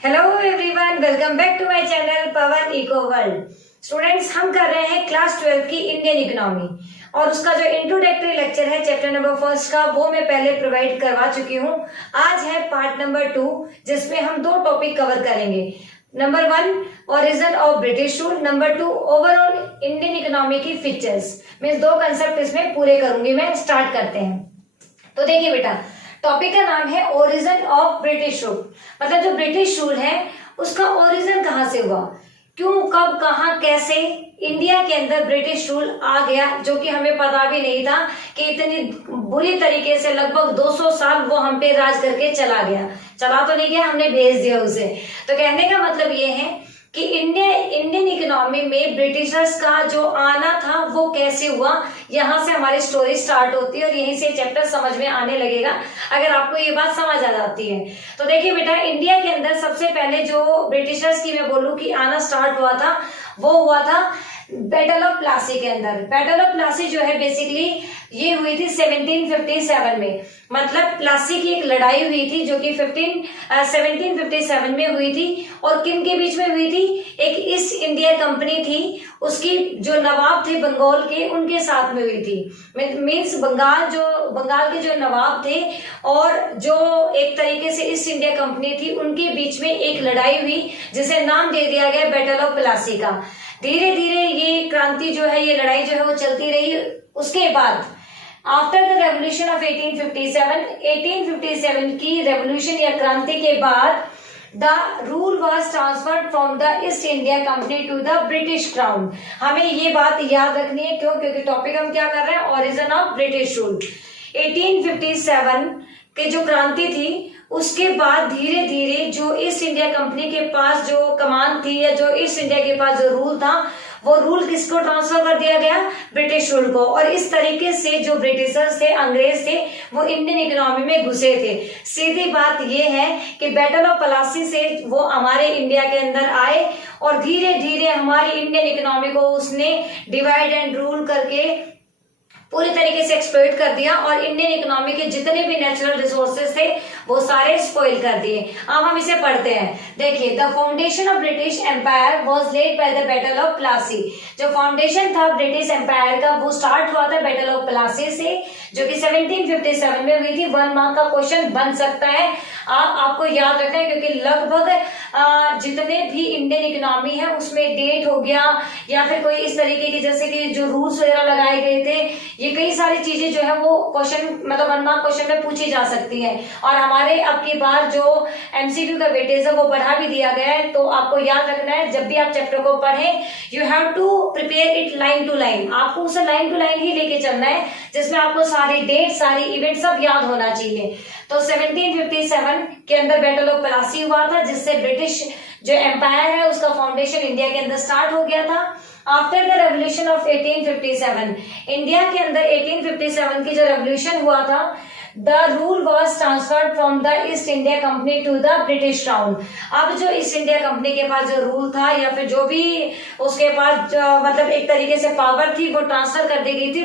Hello everyone, welcome back to my channel Pawan eco world. Students, हम कर रहे हैं क्लास 12 की इंडियन इकोनॉमी और उसका जो इंट्रोडक्टरी लेक्चर है चैप्टर नंबर 1 का, वो मैं पहले प्रोवाइड करवा चुकी हूँ। आज है पार्ट नंबर 2, जिसमें हम दो टॉपिक कवर करेंगे। Number 1, origin of British rule. Number 2, overall Indian economy की फीचर्स। मैं दो कंसेप्ट इसमें पूरे करूंगी। मैं स्टार्ट करते हैं। तो देखिए बेटा, टॉपिक का नाम है ओरिजिन ऑफ ब्रिटिश रूल। मतलब जो ब्रिटिश रूल है उसका ओरिजिन कहां से हुआ, क्यों, कब, कहां, कैसे इंडिया के अंदर ब्रिटिश रूल आ गया, जो कि हमें पता भी नहीं था कि इतनी बुरी तरीके से लगभग 200 साल वो हम पे राज करके चला गया। चला तो नहीं गया, हमने भेज दिया उसे। तो कहने का मतलब ये है कि इंडियन इकोनॉमी में ब्रिटिशर्स का जो आना था वो कैसे हुआ। यहाँ से हमारी स्टोरी स्टार्ट होती है और यहीं से चैप्टर समझ में आने लगेगा अगर आपको ये बात समझ आ जाती है। तो देखिए बेटा, इंडिया के अंदर सबसे पहले जो ब्रिटिशर्स की मैं बोलूं कि आना स्टार्ट हुआ था, वो हुआ था बैटल ऑफ प्लासी के अंदर। बैटल ऑफ प्लासी जो है बेसिकली ये हुई थी 1757 में। मतलब प्लासी की एक लड़ाई हुई थी जो कि 1757 में हुई थी। और किन के बीच में हुई थी? एक ईस्ट इंडिया कंपनी थी, उसकी जो नवाब थे बंगाल के, उनके साथ में हुई थी। मीन्स बंगाल के जो नवाब थे और जो एक तरीके से ईस्ट इंडिया कंपनी थी, उनके बीच में एक लड़ाई हुई जिसे नाम दे दिया गया बैटल ऑफ प्लासी का। धीरे धीरे ये क्रांति जो है, ये लड़ाई जो है वो चलती रही। उसके बाद आफ्टर द रेवोल्यूशन ऑफ 1857 की रेवोल्यूशन या क्रांति के बाद the rule was transferred from the East India Company to the British crown. हमें ये बात याद रखनी है, क्यों? क्योंकि टॉपिक हम क्या कर रहे हैं, ओरिजिन ऑफ ब्रिटिश रूल। 1857 के जो क्रांति थी, उसके बाद धीरे धीरे जो ईस्ट इंडिया कंपनी के पास जो कमान थी या जो ईस्ट इंडिया के पास जो रूल था, वो रूल किसको ट्रांसफर कर दिया गया? ब्रिटिश रूल को। और इस तरीके से जो ब्रिटिशर्स थे, अंग्रेज थे, वो इंडियन इकोनॉमी में घुसे थे। सीधी बात ये है कि बैटल ऑफ प्लासी से वो हमारे इंडिया के अंदर आए और धीरे धीरे हमारी इंडियन इकोनॉमी को उसने डिवाइड एंड रूल करके पूरी तरीके से एक्सप्लॉइट कर दिया और इंडियन इकोनॉमी के जितने भी नेचुरल रिसोर्सेज थे वो सारे स्पॉइल कर दिए। अब हम इसे पढ़ते हैं। देखिए, the foundation of British empire was laid by the battle of Plassey. जो फाउंडेशन था ब्रिटिश एम्पायर का, वो स्टार्ट हुआ था बैटल ऑफ प्लासी से, जो कि 1757 में हुई थी। 1 मार्क का क्वेश्चन बन सकता है, आपको याद रखना है, क्योंकि लगभग जितने भी इंडियन इकोनॉमी है उसमें डेट हो गया या फिर कोई इस तरीके की, जैसे कि जो रूल्स वगैरह लगाए गए थे, ये कई सारी चीजें जो है वो क्वेश्चन मतलब 1 मार्क क्वेश्चन में पूछी जा सकती है। और हमारे अब की बार जो एमसीक्यू का वेटेज है वो बढ़ा भी दिया गया है। तो आपको याद रखना है, जब भी आप चैप्टर को पढ़ें, you have to prepare it line to line. आपको उसे लाइन टू लाइन ही लेके चलना है, जिसमें आपको सारी डेट, सारी इवेंट सब याद होना चाहिए। तो 1757 के अंदर बैटल ऑफ प्लासी हुआ था, जिससे ब्रिटिश जो एम्पायर है उसका फाउंडेशन इंडिया के अंदर स्टार्ट हो गया था। After the revolution of 1857, India के अंदर 1857 की जो रेवोल्यूशन हुआ था, the rule was transferred from the East India Company to the British crown. अब जो ईस्ट इंडिया कंपनी के पास जो रूल था या फिर जो भी उसके पास मतलब एक तरीके से पावर थी, वो ट्रांसफर कर दी गई थी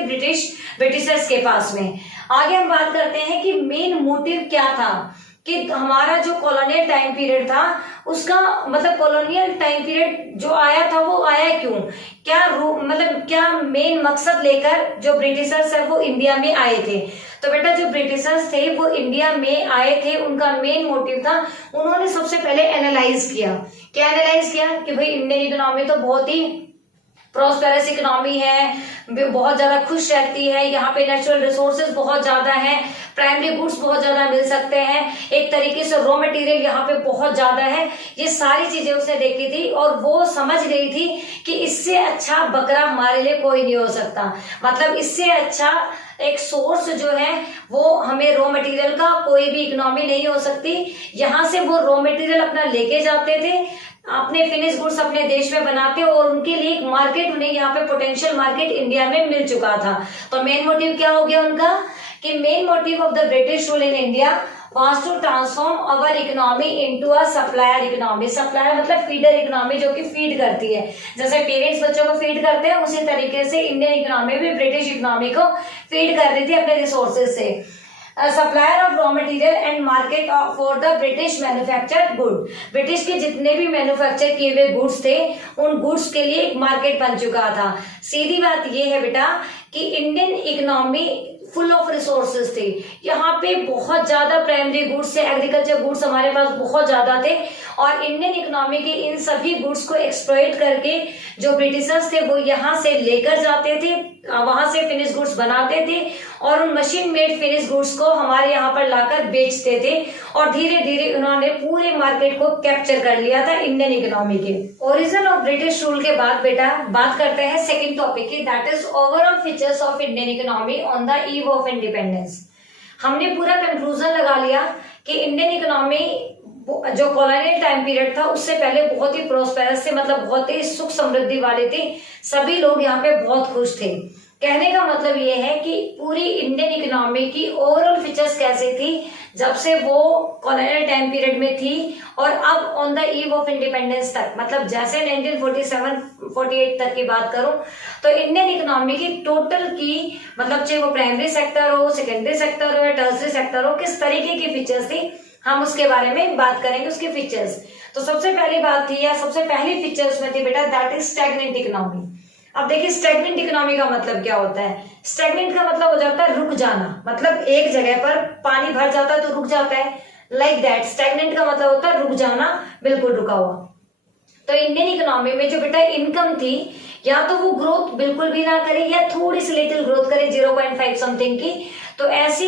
ब्रिटिशर्स के पास में। आगे हम बात करते हैं कि मेन मोटिव क्या था, कि हमारा जो कॉलोनियल टाइम पीरियड था उसका मतलब कॉलोनियल टाइम पीरियड जो आया था वो आया क्यों, क्या मतलब क्या मेन मकसद लेकर जो ब्रिटिशर्स है वो इंडिया में आए थे। तो बेटा, जो ब्रिटिशर्स थे वो इंडिया में आए थे, उनका मेन मोटिव था, उन्होंने सबसे पहले एनालाइज किया। क्या एनालाइज किया? कि भाई इंडियन इकोनॉमी तो बहुत ही प्रॉस्पेरस इकोनॉमी है, बहुत ज्यादा खुश रहती है, यहाँ पे नेचुरल रिसोर्सेज बहुत ज्यादा हैं, प्राइमरी गुड्स बहुत ज्यादा मिल सकते हैं, एक तरीके से रॉ मटेरियल यहाँ पे बहुत ज्यादा है। ये सारी चीजें उसने देखी थी और वो समझ गई थी कि इससे अच्छा बकरा हमारे लिए कोई नहीं हो सकता। मतलब इससे अच्छा एक सोर्स जो है वो हमें रॉ मटेरियल का कोई भी इकोनॉमी नहीं हो सकती। यहाँ से वो रॉ मटेरियल अपना लेके जाते थे, अपने फिनिश गुड्स अपने देश में बनाते और उनके लिए एक मार्केट, उन्हें यहाँ पे पोटेंशियल मार्केट इंडिया में मिल चुका था। तो मेन मोटिव क्या हो गया उनका, कि main motive of the British rule in India was to transform our economy into a supplier economy. Supplier मतलब फीडर इकोनॉमी, जो कि फीड करती है। जैसे पेरेंट्स बच्चों को फीड करते हैं, उसी तरीके से इंडियन इकोनॉमी भी ब्रिटिश इकोनॉमी को फीड कर रही थी अपने रिसोर्सेज से। Supplier of raw material and market for the British manufactured good. British के जितने भी मैन्युफैक्चर किए हुए गुड्स थे उन गुड्स के लिए एक मार्केट बन चुका था। सीधी बात ये है बेटा कि Indian economy full of resources थे। यहाँ पे बहुत ज्यादा प्राइमरी गुड्स थे, एग्रीकल्चर गुड्स हमारे पास बहुत ज्यादा थे और इंडियन इकोनॉमी के इन सभी गुड्स को एक्सप्लॉइट करके जो ब्रिटिशर्स थे वो यहाँ से लेकर जाते थे, वहां से फिनिश गुड्स बनाते थे और उन मशीन मेड फिनिश गुड्स को हमारे यहाँ पर लाकर बेचते थे और धीरे धीरे उन्होंने पूरे मार्केट को कैप्चर कर लिया था इंडियन इकोनॉमी के। ओरिजिन ऑफ ब्रिटिश रूल के बाद बेटा बात करते हैं सेकंड टॉपिक की, that is overall features of Indian economy on the eve of independence. हमने पूरा कंक्लूजन लगा लिया कि इंडियन इकोनॉमी जो कॉलोनियल टाइम पीरियड था उससे पहले बहुत ही प्रोस्पेरस थे, मतलब बहुत ही सुख समृद्धि वाले थे, सभी लोग यहाँ पे बहुत खुश थे। कहने का मतलब ये है कि पूरी इंडियन इकोनॉमी की ओवरऑल फीचर्स कैसे थी जब से वो कॉलोनियल टाइम पीरियड में थी और अब on the eve of independence तक, मतलब जैसे 1947-48 तक की बात करूं तो इंडियन इकोनॉमी की टोटल की, मतलब चाहे वो प्राइमरी सेक्टर हो, सेकेंडरी सेक्टर हो या टर्सरी सेक्टर हो, किस तरीके की फीचर्स थी हम उसके बारे में बात करेंगे, उसके फीचर्स। तो सबसे पहली बात थी या सबसे पहली फीचर्स में थी बेटा दैट इज स्टैग्नेंट इकोनॉमी। अब देखिए स्टैग्नेंट इकोनॉमी का मतलब क्या होता है। स्टैग्नेंट का मतलब हो जाता है रुक जाना, मतलब एक जगह पर पानी भर जाता है तो रुक जाता है, लाइक दैट स्टैग्नेंट का मतलब होता है रुक जाना, बिल्कुल रुका हुआ। तो इंडियन इकोनॉमी में जो बेटा इनकम थी या तो वो ग्रोथ बिल्कुल भी ना करे या थोड़ी सी लिटिल ग्रोथ करे 0.5 समथिंग की, तो ऐसी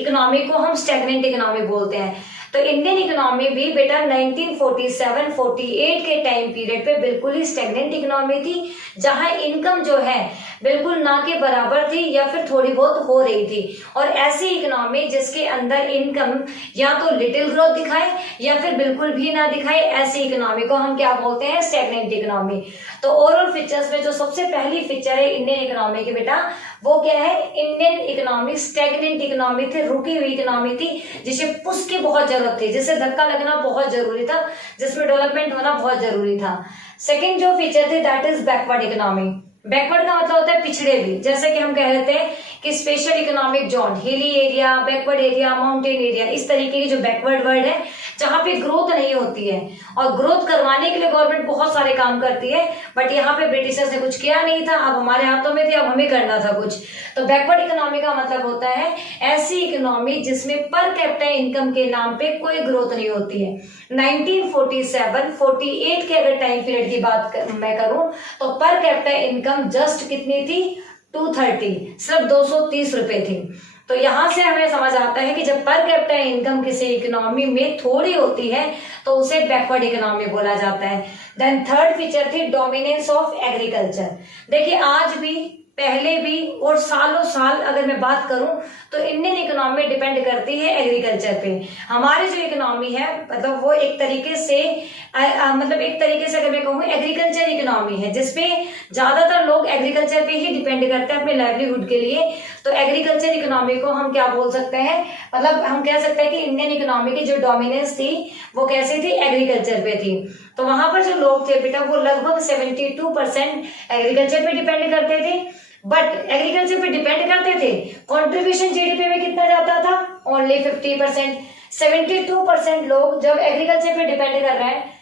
इकोनॉमी को हम स्टैग्नेंट इकोनॉमी बोलते हैं। तो इंडियन इकोनॉमी भी बेटा 1947-48 के टाइम पीरियड पे बिल्कुल ही स्टैग्नेंट इकोनॉमी थी, जहां इनकम जो है बिल्कुल ना के बराबर थी या फिर थोड़ी बहुत हो रही थी। और ऐसी इकोनॉमी जिसके अंदर इनकम या तो लिटिल ग्रोथ दिखाए या फिर बिल्कुल भी ना दिखाए, ऐसी इकोनॉमी को हम क्या बोलते हैं, स्टैग्नेंट इकोनॉमी। तो ओवरऑल फीचर्स में जो सबसे पहली फीचर है इंडियन इकोनॉमी की बेटा वो क्या है, इंडियन इकोनॉमी स्टैग्नेंट इकोनॉमी थी, रुकी हुई इकोनॉमी थी जिसे पुश की बहुत जरूरत थी, जिसे धक्का लगना बहुत जरूरी था, जिसमें डेवलपमेंट होना बहुत जरूरी था। सेकेंड जो फीचर थे that is backward economy. Backward का मतलब होता है पिछड़े भी, जैसे कि हम कह रहे थे कि special economic zone, hilly area, backward area, mountain area, इस तरीके की जो बैकवर्ड वर्ड है जहां पे ग्रोथ नहीं होती है और ग्रोथ करवाने के लिए गवर्नमेंट बहुत सारे काम करती है, बट यहाँ पे ब्रिटिशर्स ने कुछ किया नहीं था, अब हमारे हाथों में थी, अब हमें करना था कुछ। तो बैकवर्ड इकोनॉमी का मतलब होता है ऐसी इकोनॉमी जिसमें पर कैपिटा इनकम के नाम पे कोई ग्रोथ नहीं होती है। 1947-48 के अगर टाइम पीरियड की बात मैं करूं तो पर कैपिटा इनकम जस्ट कितनी थी, 230, सिर्फ 230 रुपए थी। तो यहां से हमें समझ आता है कि जब पर कैपिटा इनकम किसी इकोनॉमी में थोड़ी होती है तो उसे बैकवर्ड इकोनॉमी बोला जाता है। देन थर्ड फीचर थी डोमिनेंस ऑफ एग्रीकल्चर। देखिए आज भी, पहले भी और सालों साल अगर मैं बात करूं तो इंडियन इकोनॉमी डिपेंड करती है एग्रीकल्चर पे। हमारी जो इकोनॉमी है मतलब वो एक तरीके से अगर मैं कहूँ एग्रीकल्चर इकोनॉमी है जिसपे ज्यादातर लोग एग्रीकल्चर पे ही डिपेंड करते हैं अपने लाइवलीहुड के लिए। तो एग्रीकल्चर इकोनॉमी को हम क्या बोल सकते हैं, मतलब हम कह सकते हैं कि इंडियन इकोनॉमी की जो डोमिनेंस थी वो कैसी थी, एग्रीकल्चर पे थी। तो वहां पर जो लोग थे बेटा वो लगभग 72% एग्रीकल्चर पे डिपेंड करते थे, बट एग्रीकल्चर पे डिपेंड करते थे, कंट्रीब्यूशन जीडीपी में कितना जाता था, ओनली 50%। 72% लोग जब एग्रीकल्चर पे डिपेंड कर रहे हैं,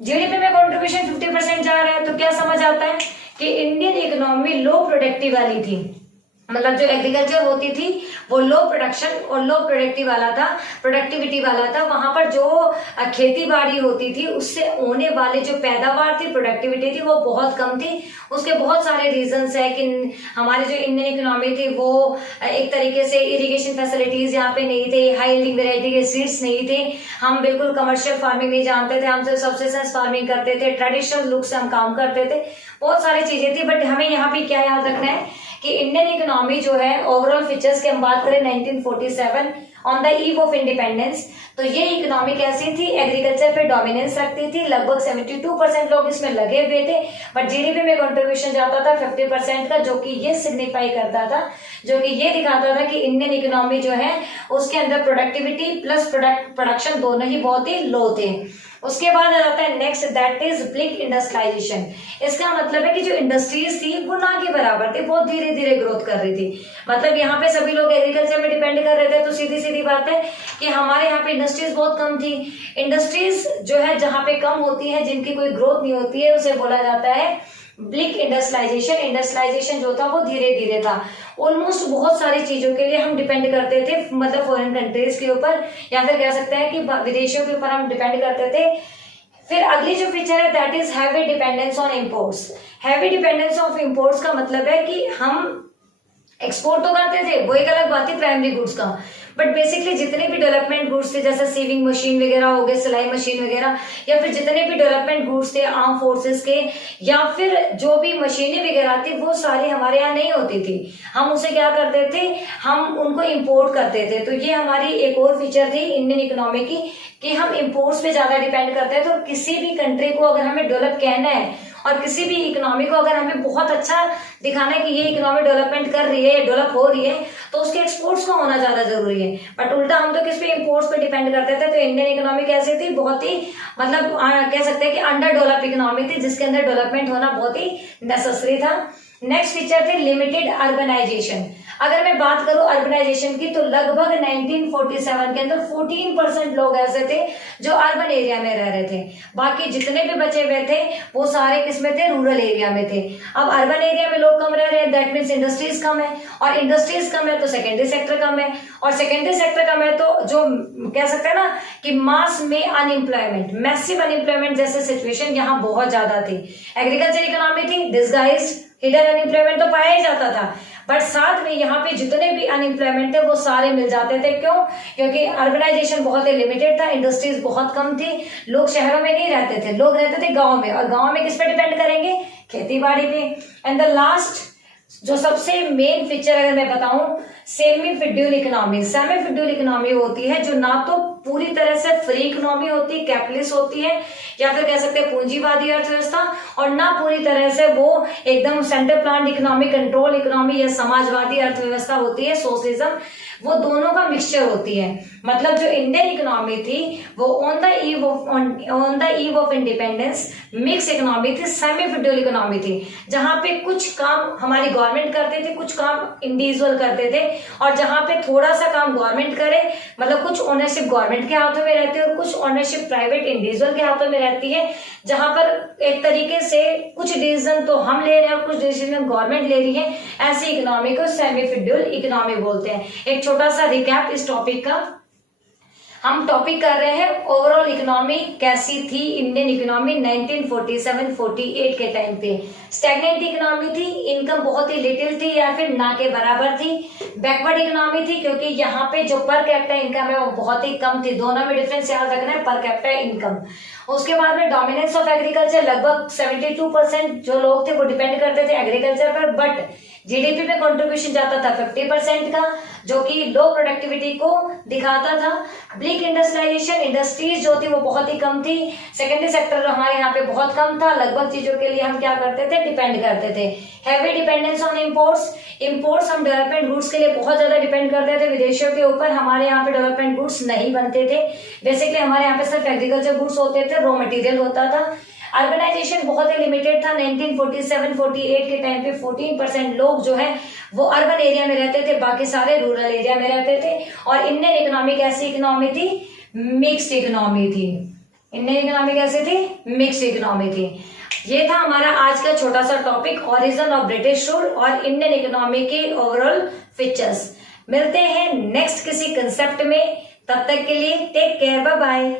जीडीपी में कंट्रीब्यूशन 50% जा रहा है, तो क्या समझ आता है कि इंडियन इकोनॉमी लो प्रोडक्टिव वाली थी। मतलब जो एग्रीकल्चर होती थी वो लो प्रोडक्शन और लो प्रोडक्टिविटी वाला था। वहां पर जो खेती बाड़ी होती थी उससे होने वाले जो पैदावार थी, प्रोडक्टिविटी थी, वो बहुत कम थी। उसके बहुत सारे रीजंस है कि हमारी जो इंडियन इकोनॉमी थी वो एक तरीके से इरिगेशन फैसिलिटीज यहाँ पे नहीं थे, हाई यील्डिंग वेराइटी के सीड्स नहीं थे, हम बिल्कुल कमर्शियल फार्मिंग नहीं जानते थे, हम सिर्फ सब्सिस्टेंस फार्मिंग करते थे, ट्रेडिशनल लुक से हम काम करते थे, बहुत सारी चीजें थी। बट हमें यहाँ पे क्या याद रखना है कि इंडियन इकोनॉमी जो है ओवरऑल फीचर्स की हम बात करें 1947 on the eve of independence, तो ये इकोनॉमी कैसी थी, एग्रीकल्चर पे डोमिनेंस रखती थी, लगभग 72% लोग इसमें लगे हुए थे, बट जीडीपी में कंट्रीब्यूशन जाता था 50% का, जो कि ये सिग्निफाई करता था, जो कि ये दिखाता था कि इंडियन इकोनॉमी जो है उसके अंदर प्रोडक्टिविटी प्लस प्रोडक्शन दोनों ही बहुत ही लो थे। उसके बाद आ जाता है नेक्स्ट, दैट इज ब्लिक इंडस्ट्रियलाइजेशन। इसका मतलब है कि जो इंडस्ट्रीज थी वो ना के बराबर थी, बहुत धीरे धीरे ग्रोथ कर रही थी। मतलब यहाँ पे सभी लोग एग्रीकल्चर में डिपेंड कर रहे थे, तो सीधी सीधी बात है कि हमारे यहाँ पे इंडस्ट्रीज बहुत कम थी। इंडस्ट्रीज जो है जहाँ पे कम होती है, जिनकी कोई ग्रोथ नहीं होती है, उसे बोला जाता है ब्लिक इंडस्ट्रियलाइजेशन। इंडस्ट्रियलाइजेशन जो था वो धीरे धीरे था। ऑलमोस्ट बहुत सारी चीजों के लिए हम डिपेंड करते थे, मतलब फॉरेन कंट्रीज के ऊपर, या फिर कह सकते हैं कि विदेशों के ऊपर हम डिपेंड करते थे। फिर अगली जो फीचर है that is heavy dependence on imports. Heavy dependence of imports का मतलब है कि हम एक्सपोर्ट तो करते थे, वो एक अलग बात थी प्राइमरी गुड्स का, बट बेसिकली जितने भी डेवलपमेंट गुड्स थे, जैसे सीविंग मशीन वगैरह हो गए, सिलाई मशीन वगैरह, या फिर जितने भी डेवलपमेंट गुड्स थे आर्म फोर्सेस के, या फिर जो भी मशीनें वगैरह थी, वो सारी हमारे यहाँ नहीं होती थी। हम उसे क्या करते थे, हम उनको इंपोर्ट करते थे। तो ये हमारी एक और फीचर थी इंडियन इकोनॉमी की, कि हम इंपोर्ट्स पे ज्यादा डिपेंड करते हैं। तो किसी भी कंट्री को अगर हमें डेवलप कहना है, और किसी भी इकोनॉमी को अगर हमें बहुत अच्छा दिखाना है कि ये इकोनॉमी डेवलपमेंट कर रही है या डेवलप हो रही है, तो उसके एक्सपोर्ट्स का होना ज्यादा जरूरी है। बट उल्टा हम तो किस पे, इंपोर्ट्स पे डिपेंड करते थे। तो इंडियन इकोनॉमी कैसी थी, बहुत ही मतलब कह सकते हैं कि अंडर डेवलप इकोनॉमी थी, जिसके अंदर डेवलपमेंट होना बहुत ही नेसेसरी था। नेक्स्ट फीचर थे लिमिटेड अर्बनाइजेशन। अगर मैं बात करूं अर्बनाइजेशन की, तो लगभग 1947 के अंदर 14% लोग ऐसे थे जो अर्बन एरिया में रह रहे थे। बाकी जितने भी बचे हुए थे वो सारे किसमें थे, रूरल एरिया में थे। अब अर्बन एरिया में लोग कम रह रहे हैं, दैट मीन्स इंडस्ट्रीज कम है, और इंडस्ट्रीज कम है तो सेकेंडरी सेक्टर कम है, और सेकेंडरी सेक्टर कम है तो जो कह सकते हैं ना कि मास में अनएम्प्लॉयमेंट, मैसिव अनएम्प्लॉयमेंट जैसे सिचुएशन यहाँ बहुत ज्यादा थी। एग्रीकल्चर इकोनॉमी थी, डिसगाइज्ड हिडन अनएम्प्लॉयमेंट तो पाया ही जाता था, बट साथ में यहाँ पे जितने भी अनएम्प्लॉयमेंट थे वो सारे मिल जाते थे। क्यों? क्योंकि अर्बनाइजेशन बहुत ही लिमिटेड था, इंडस्ट्रीज बहुत कम थी, लोग शहरों में नहीं रहते थे, लोग रहते थे गांव में, और गांव में किस पे डिपेंड करेंगे, खेती बाड़ी पे। एंड द लास्ट जो सबसे मेन फीचर अगर मैं बताऊं, semi schedule economy. Semi schedule economy होती है जो ना तो पूरी तरह से फ्री इकोनॉमी होती है, कैपिटलिस्ट होती है, या फिर कह सकते हैं पूंजीवादी अर्थव्यवस्था, और ना पूरी तरह से वो एकदम centre plan economy, control economy या समाजवादी अर्थव्यवस्था होती है, सोशलिज्म। वो दोनों का मिक्सचर होती है। मतलब जो इंडियन इकोनॉमी थी वो on the eve of independence mix economy थी, सेमी शेड्यूल इकोनॉमी थी, जहां पे कुछ काम हमारी गवर्नमेंट करते थे, कुछ काम इंडिविजुअल करते थे, और जहां पे थोड़ा सा काम गवर्नमेंट करे, मतलब कुछ ओनरशिप गवर्नमेंट के हाथों में रहती है और कुछ ओनरशिप प्राइवेट इंडिविजुअल के हाथों में रहती है, जहां पर एक तरीके से कुछ डिसीजन तो हम ले रहे हैं और कुछ डिसीजन गवर्नमेंट ले रही है। ऐसी इकोनॉमी को सेमी शेड्यूल इकोनॉमी बोलते हैं। एक छोटा सा रिकैप इस टॉपिक का, हम टॉपिक कर रहे हैं ओवरऑल इकोनॉमी कैसी थी इंडियन इकोनॉमी 1947-48 के टाइम पे। स्टैग्नेंट इकोनॉमी थी, इनकम बहुत ही लिटिल थी या फिर ना के बराबर थी। बैकवर्ड इकोनॉमी थी क्योंकि यहाँ पे जो पर कैपिटा इनकम है वो बहुत ही कम थी। दोनों में डिफरेंस याद रखना है, पर कैपिटा इनकम। उसके बाद में डोमिनेंस ऑफ एग्रीकल्चर, लगभग 72% जो लोग थे वो डिपेंड करते थे एग्रीकल्चर पर, बट जीडीपी में कंट्रीब्यूशन जाता था 50% का, जो कि लो प्रोडक्टिविटी को दिखाता था। ब्लिक इंडस्ट्रियलाइजेशन, इंडस्ट्रीज जो थी वो बहुत ही कम थी। सेकेंडरी सेक्टर हमारे यहाँ पे बहुत कम था, लगभग चीजों के लिए हम क्या करते थे, डिपेंड करते थे। Heavy dependence on imports, imports हम डेवलपमेंट गुड्स के लिए बहुत ज्यादा डिपेंड करते थे विदेशों के ऊपर। हमारे यहाँ पे डेवलपमेंट गुड्स नहीं बनते थे, बेसिकली हमारे यहाँ पे सिर्फ एग्रीकल्चर गुड्स होते थे, रॉ मटेरियल होता था। अर्बनाइजेशन बहुत ही लिमिटेड था। 1947-48 के टाइम पे 14% लोग जो है वो अर्बन एरिया में रहते थे, बाकी सारे रूरल एरिया में रहते थे। और इंडियन इकोनॉमी कैसी इकोनॉमी थी, मिक्स्ड इकोनॉमी थी। इंडियन इकोनॉमी कैसी थी, मिक्स्ड इकोनॉमी थी। ये था हमारा आज का छोटा सा topic, origin of British rule और इंडियन इकोनॉमी के ओवरऑल फीचर्स। मिलते हैं नेक्स्ट किसी कंसेप्ट में, तब तक के लिए टेक केयर, बाय बाय।